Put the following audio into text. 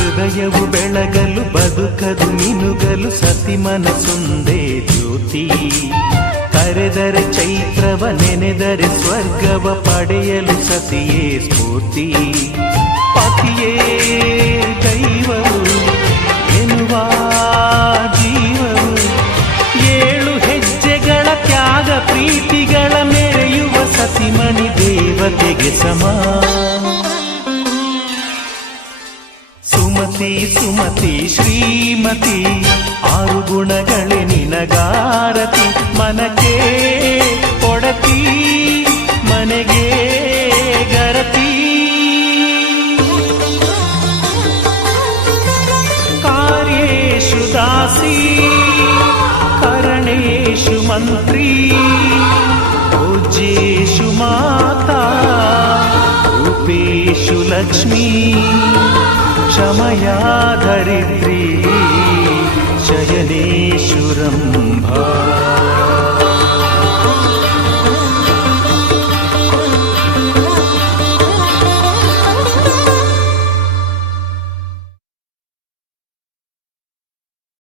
ಹೃದಯವು ಬೆಳಗಲು ಬದುಕದು ಮಿನುಗಲು ಸತಿ ಮನಸ್ಸೊಂದೇ ಜ್ಯೋತಿ. ಕರೆದರೆ ಚೈತ್ರವ ನೆನೆದರೆ ಸ್ವರ್ಗವ ಪಡೆಯಲು ಸತಿಯೇ ಸ್ಫೂರ್ತಿ. ಪತಿಯೇ ದೈವವು ಎನ್ನುವ ಜೀವವು, 7 ಹೆಜ್ಜೆಗಳ ತ್ಯಾಗ ಪ್ರೀತಿಗಳ ಮೆರೆಯುವ ಸತಿಮಣಿ ದೇವತೆಗೆ ಸಮ. ಸುಮತಿ ಸುಮತಿ ಶ್ರೀಮತಿ 6 ಗುಣಗಳೇ ನಿನಗಾರತಿ. ಮನಕ್ಕೆ ಕೊಡತಿ ಮನೆಗೆ ಗರತಿ. ಕಾರ್ಯೇಷು ದಾಸಿ ಕರಣೇಷು ಮಂತ್ರಿ. ಪೂಜ್ಯೇಷು ಮಾತಾ ರೂಪೇಷು ಲಕ್ಷ್ಮೀ. ಕ್ಷಮಯಾ ಧರಿತ್ರಿ ಶಯನೇಷು ರಂಭಾ.